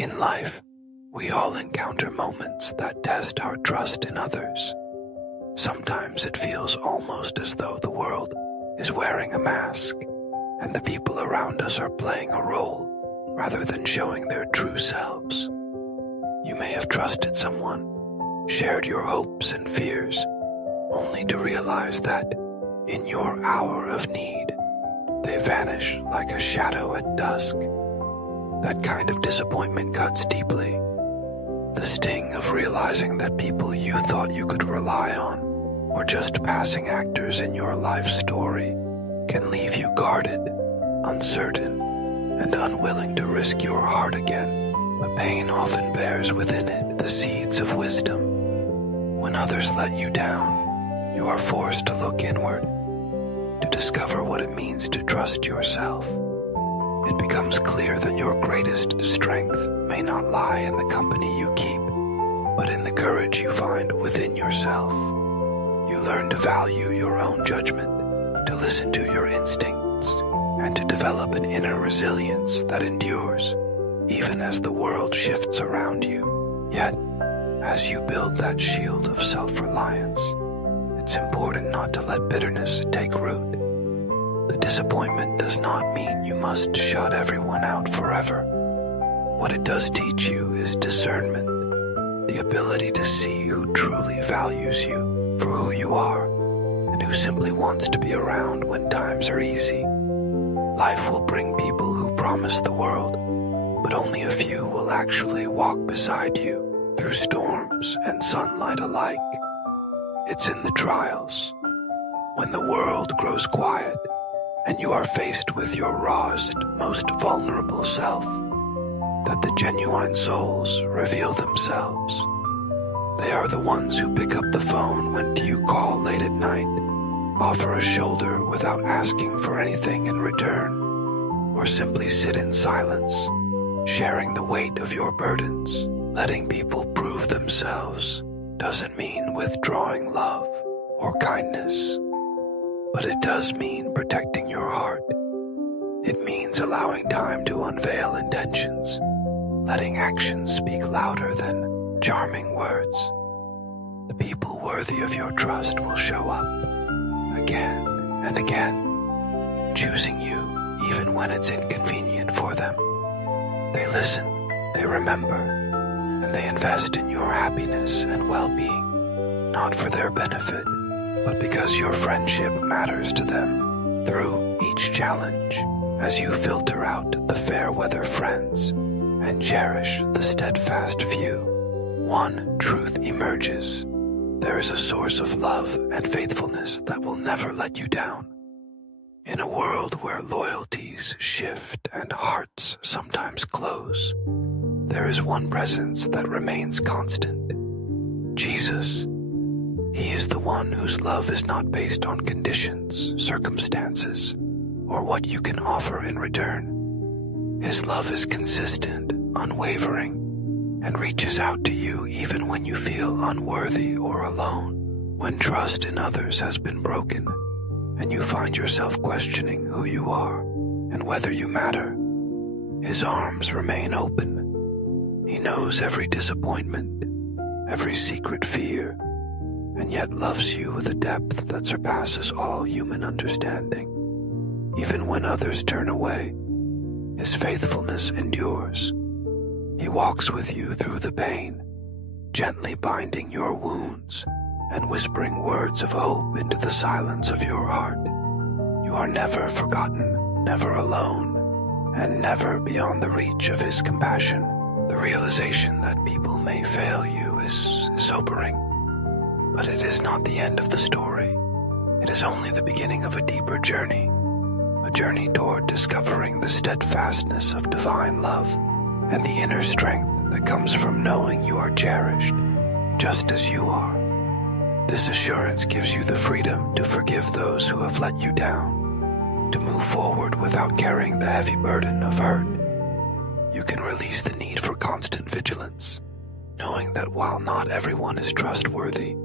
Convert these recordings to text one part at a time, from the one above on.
In life, we all encounter moments that test our trust in others. Sometimes it feels almost as though the world is wearing a mask, and the people around us are playing a role rather than showing their true selves. You may have trusted someone, shared your hopes and fears, only to realize that, in your hour of need, they vanish like a shadow at dusk. That kind of disappointment cuts deeply. The sting of realizing that people you thought you could rely on were just passing actors in your life story can leave you guarded, uncertain, and unwilling to risk your heart again. But pain often bears within it the seeds of wisdom. When others let you down, you are forced to look inward, to discover what it means to trust yourself. It becomes clear that your greatest strength may not lie in the company you keep, but in the courage you find within yourself. You learn to value your own judgment, to listen to your instincts, and to develop an inner resilience that endures, even as the world shifts around you. Yet, as you build that shield of self-reliance, it's important not to let bitterness take root. The disappointment does not mean you must shut everyone out forever. What it does teach you is discernment, the ability to see who truly values you for who you are, and who simply wants to be around when times are easy. Life will bring people who promise the world, but only a few will actually walk beside you through storms and sunlight alike. It's in the trials, when the world grows quiet, and you are faced with your rawest, most vulnerable self, that the genuine souls reveal themselves. They are the ones who pick up the phone when you call late at night, offer a shoulder without asking for anything in return, or simply sit in silence, sharing the weight of your burdens. Letting people prove themselves doesn't mean withdrawing love or kindness, but it does mean protecting your heart. It means allowing time to unveil intentions, letting actions speak louder than charming words. The people worthy of your trust will show up again and again, choosing you even when it's inconvenient for them. They listen, they remember, and they invest in your happiness and well-being, not for their benefit, but because your friendship matters to them. Through each challenge, as you filter out the fair-weather friends and cherish the steadfast few, one truth emerges. There is a source of love and faithfulness that will never let you down. In a world where loyalties shift and hearts sometimes close, there is one presence that remains constant: Jesus. He is the one whose love is not based on conditions, circumstances, or what you can offer in return. His love is consistent, unwavering, and reaches out to you even when you feel unworthy or alone. When trust in others has been broken, and you find yourself questioning who you are and whether you matter, His arms remain open. He knows every disappointment, every secret fear, and yet loves you with a depth that surpasses all human understanding. Even when others turn away, His faithfulness endures. He walks with you through the pain, gently binding your wounds and whispering words of hope into the silence of your heart. You are never forgotten, never alone, and never beyond the reach of His compassion. The realization that people may fail you is sobering, but it is not the end of the story. It is only the beginning of a deeper journey, a journey toward discovering the steadfastness of divine love and the inner strength that comes from knowing you are cherished, just as you are. This assurance gives you the freedom to forgive those who have let you down, to move forward without carrying the heavy burden of hurt. You can release the need for constant vigilance, knowing that while not everyone is trustworthy,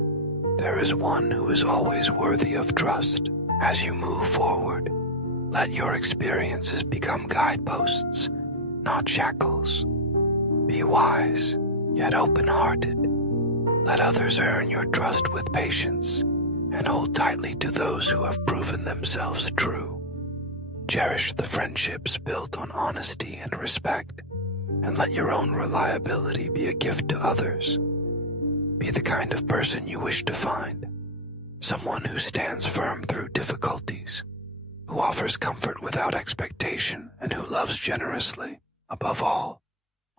there is one who is always worthy of trust. As you move forward, let your experiences become guideposts, not shackles. Be wise, yet open-hearted. Let others earn your trust with patience, and hold tightly to those who have proven themselves true. Cherish the friendships built on honesty and respect, and let your own reliability be a gift to others. Be the kind of person you wish to find, someone who stands firm through difficulties, who offers comfort without expectation, and who loves generously. Above all,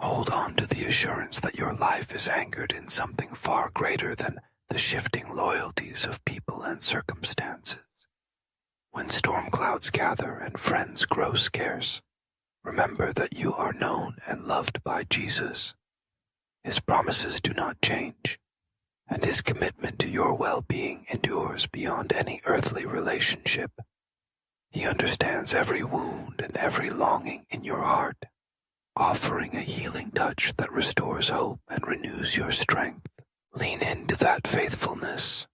hold on to the assurance that your life is anchored in something far greater than the shifting loyalties of people and circumstances. When storm clouds gather and friends grow scarce, remember that you are known and loved by Jesus. His promises do not change, and his commitment to your well-being endures beyond any earthly relationship. He understands every wound and every longing in your heart, offering a healing touch that restores hope and renews your strength. Lean into that faithfulness.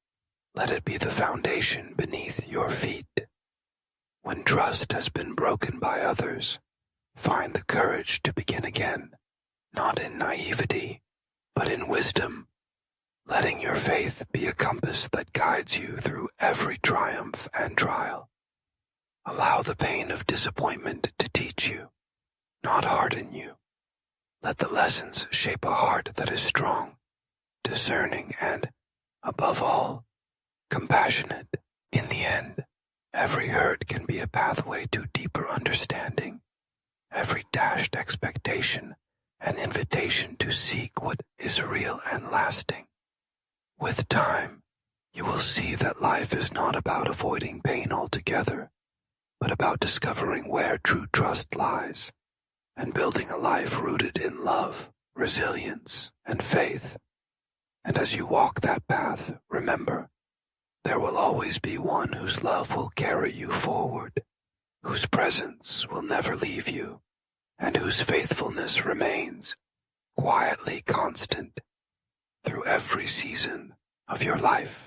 Let it be the foundation beneath your feet. When trust has been broken by others, find the courage to begin again, not in naivety, but in wisdom, letting your faith be a compass that guides you through every triumph and trial. Allow the pain of disappointment to teach you, not harden you. Let the lessons shape a heart that is strong, discerning, and, above all, compassionate. In the end, every hurt can be a pathway to deeper understanding, every dashed expectation an invitation to seek what is real and lasting. With time, you will see that life is not about avoiding pain altogether, but about discovering where true trust lies, and building a life rooted in love, resilience, and faith. And as you walk that path, remember, there will always be one whose love will carry you forward, whose presence will never leave you, and whose faithfulness remains quietly constant through every season of your life.